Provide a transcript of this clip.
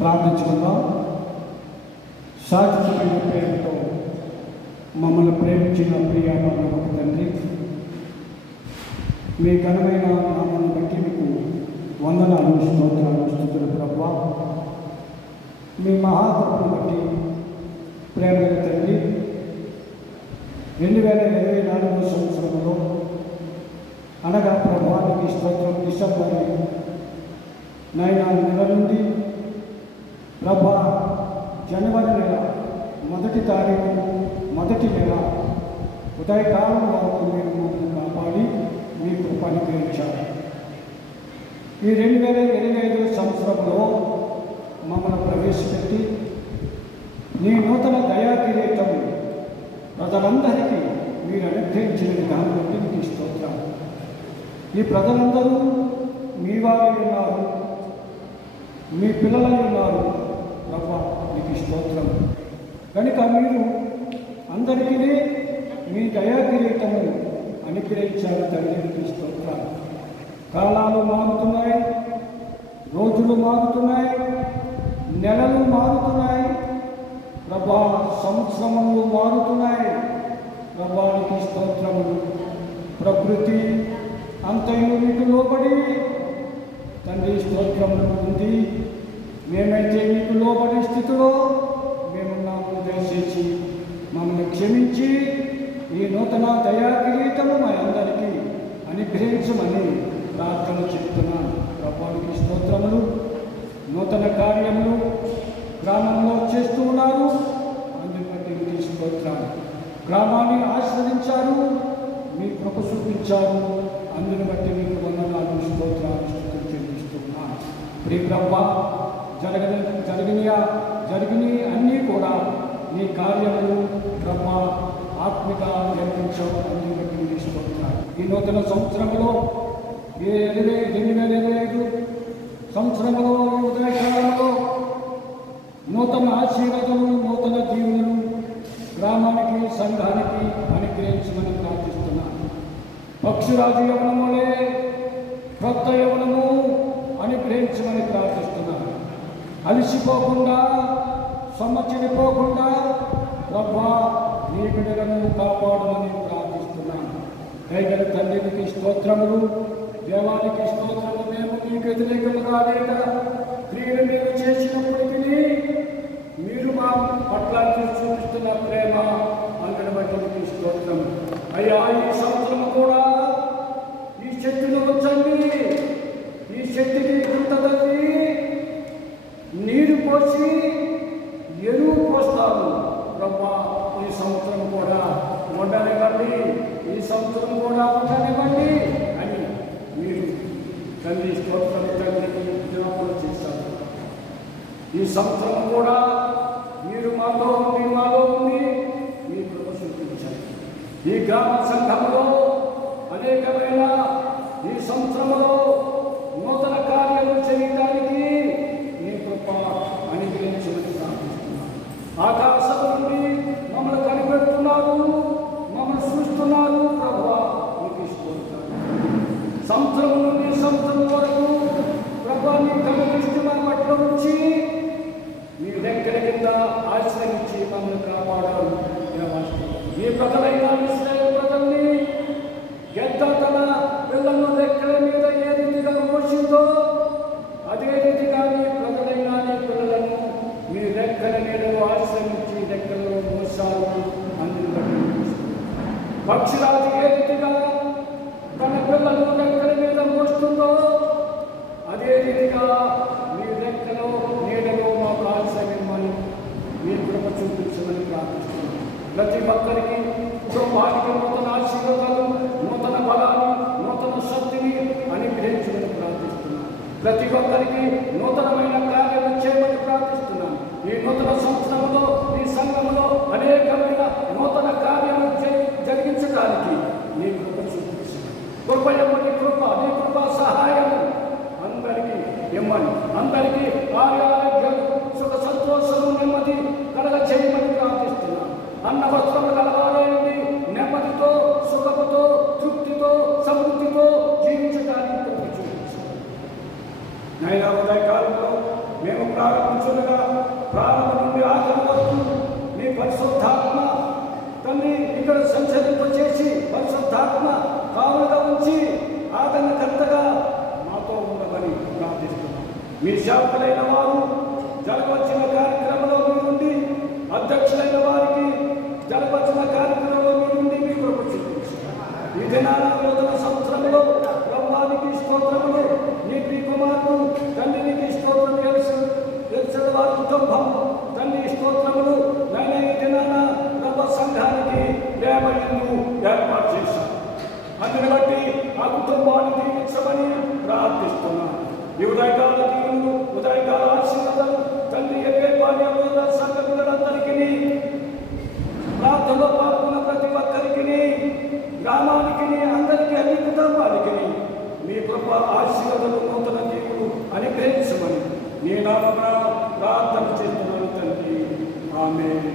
ప్రార్థించుకుందాం. శాశ్వతమైన ప్రేమతో మమ్మల్ని ప్రేమించిన ప్రియ పరలోక తండ్రి, మీ ఘనమైన నామాన్ని బట్టి మీకు వందనాలు, స్తోత్రాలు, స్తుతులు ప్రభువా. మీ మహాకృపను బట్టి ప్రేమ తండ్రి 2024 సంవత్సరంలో అనగా ప్రభువానికి స్తోత్రం డిసెంబర్ 9 నెల నుండి ప్రభా జనవరి నెల 1 తారీఖు 1 నెల ఉదయకాలం వరకు మీరు మమ్మల్ని కాపాడి మీ కృపను గ్రహించారు. ఈ 2025 సంవత్సరంలో మమ్మల్ని ప్రవేశపెట్టి నీ నూతన దయా కిరీటం ప్రజలందరికీ మీరు అనుగ్రహించిన విధానం బట్టి మీకు స్తోత్రాలు. ఈ ప్రజలందరూ మీ వారై ఉన్నారు, మీ పిల్లలై ఉన్నారు ప్రభా, మీకు స్తోత్రం. కనుక మీరు అందరికీ మీ దయా కిరీటము అనుగ్రహించారు తండ్రి, మీకు స్తోత్రాలు. కాలాలు మారుతున్నాయి, రోజులు మారుతున్నాయి, నెలలు మారుతున్నాయి ప్రభా, సంవత్సరములు మారుతున్నాయి ప్రభానికి స్తోత్రములు. ప్రకృతి అంతయు మీకు లోబడి తండ్రి స్తోత్రములు ఉంది. మేమైతే మీకు లోబడి స్థితిలో మేమున్నాము. దయచేసి మమ్మల్ని క్షమించి ఈ నూతన దయా కిరీటము మా అందరికీ అనుగ్రహించమని ప్రార్థన చెప్తున్నాను. ప్రభానికి స్తోత్రములు. నూతన కార్యములు గ్రామంలో చేస్తూ ఉన్నారు, అందుని బట్టి మీకు స్తోత్రాలు. గ్రామాన్ని ఆశ్రయించారు, మీ కృప చూపించారు, అందుని బట్టి మీకు వందనాలు, స్తోత్రాలు, స్తుతులు చెల్లిస్తున్నాను. ప్రియ ప్రభా, జరిగిన అన్నీ కూడా నీ కార్యములు ప్రభా ఆత్మిక జరిపించావు, అందుని బట్టి మీకు స్తోత్రాలు. ఈ నూతన సంవత్సరంలో 2025 సంవత్సరంలో ఉదయకాలంలో నూతన ఆశీర్వాదములు, నూతన దీవులను గ్రామానికి, సంఘానికి అనుగ్రహించమని ప్రార్థిస్తున్నాను. పక్షిరాజు యవనములే కొత్త యవనము అనుగ్రహించమని ప్రార్థిస్తున్నాను. అలసిపోకుండా, సొమ్మచిపోకుండా ప్రభా నీ బిడ్డలను కాపాడమని ప్రార్థిస్తున్నాను. దయగల తండ్రికి స్తోత్రములు, దేవానికి స్తోత్రము. మేము మీకు వ్యతిరేకముగా లేక క్రియలు మీరు చేసినప్పటికీ మీరు మా పట్ల చూపిస్తున్న ప్రేమ, అయ్యా ఈ సంవత్సరం కూడా ఈ చెట్టును ఉంచండి, ఈ చెట్టుకి గుంత తవ్వి నీరు పోసి ఎరువు పోస్తాను ప్రభా. ఈ సంవత్సరం కూడా ఉండనివ్వండి, ఈ సంవత్సరం కూడా ఉండనివ్వండి అని మీరు తండ్రి స్తోత్రం తండ్రికి జ్ఞాపకం చేశారు. ఈ సంవత్సరం కూడా మీరు మాలో ఉండి మీ కృప చూపించారు. ఈ గ్రామ సంఘంలో అనేకమైన ఈ సంవత్సరంలో నూతన కార్యాలు చేయడానికి మీ కృప అనుగ్రహించమని ప్రార్థిస్తున్నాను. ఆకాశం నుండి మమ్మల్ని కనిపెడుతున్నారు, మమ్మల్ని చూస్తున్నారు ప్రభువా. మీకు ఇష్టపడతారు సంవత్సరం నుండి సంవత్సరం వరకు ప్రభువా మీ కనుదృష్టి మన పట్ల ఉంచి మీ దగ్గర కింద ఆశ్రయించి మమ్మల్ని కాపాడారు. ఈ ప్రజలైన ఇశ్రాయేలు ప్రజల్ని గెద్ద తన పిల్లలను రెక్కల మీద ఏ రీతిగా మోసిందో అదే రీతిగా నీ ప్రజలైన నీ పిల్లలను మీ రెక్కల నీడలో ఆశ్రయించి రెక్కలలో మోసారు. అందుని బట్టి పక్షిరాజు ఏ రీతిగా తన పిల్లలను రెక్కల మీద మోస్తుందో అదే రీతిగా మీ రెక్కలో నీడలో మాకు ఆశ్రయమని మీ కృప చూపించమని ప్రార్థిస్తున్నాను. ప్రతి ఒక్కరికి కుటుంబానికి నూతన ఆశీర్వాదాలు, నూతన బలాన్ని, నూతన శక్తిని అనుగ్రహించమని ప్రార్థిస్తున్నాను. ప్రతి ఒక్కరికి నూతనమైన కార్యాలు చేయమని ప్రార్థిస్తున్నాను. ఈ నూతన సంవత్సరంలో ఈ సంఘంలో అనేకమైన నూతన కార్యాలు జరిగించడానికి నీ కృప చూపించాను. కృప ఎమ్మని కృప, నీ కృప సహాయము అందరికీ ఇమ్మని, అందరికీ ఆరోగ్యాలు, సుఖ సంతోషము, నెమ్మది కలగ చేయమని ప్రార్థిస్తున్నాను. అన్న వస్త్రములు కలగాలండి, నెమ్మదితో, సుఖముతో, తృప్తితో, సమృద్ధితో జీవించడానికి చూపించాను. నైనా ఉదయకాలంలో మేము ప్రారంభించుగా ప్రారంభం నుండి ఆఖరి వరకు మీ పరిశుద్ధాత్మ తండ్రి ఇక్కడ సంచరింపచేసి పరిశుద్ధాత్మ కావులుగా ఉంచి ఆదరణకర్తగా మాతో ఉండమని ప్రార్థిస్తున్నాం. మీ సేవకులైన వారు జరగవచ్చిన కార్యక్రమంలో మీ నుండి, అధ్యక్షులైన వారికి జరగవచ్చిన కార్యక్రమంలో మీ నుండి మీ కృప చూపించారు. ఈ దినాల నూతన సంవత్సరంలో ప్రభువానికి స్తోత్రములు, నీ కుమారుడు తండ్రికి స్తోత్రం, ఎలిసిన వారి కుటుంబం తండ్రి స్తోత్రములు. నేను ఈ దినాన ప్రభు సంఘానికి 50 ఇళ్ళు ఏర్పాటు చేశాను. అందుని బట్టి ఆ కుటుంబాన్ని దీవించమని ప్రార్థిస్తున్నాను. ఈ ఉదయకాల దీవులు, ఉదయకాల ఆశీర్వాదాలు తండ్రి సంఘ పిల్లలందరికీ, ప్రార్థనలో పాల్గొన్న ప్రతి ఒక్కరికి, గ్రామానికి, అందరికీ, అన్ని కుటుంబానికి మీ కృప ఆశీర్వాదాలు, నూతన దీవులు అనుగ్రహించమని నీ నామమున ప్రార్థన చేస్తున్నాను తండ్రి. ఆమేన్.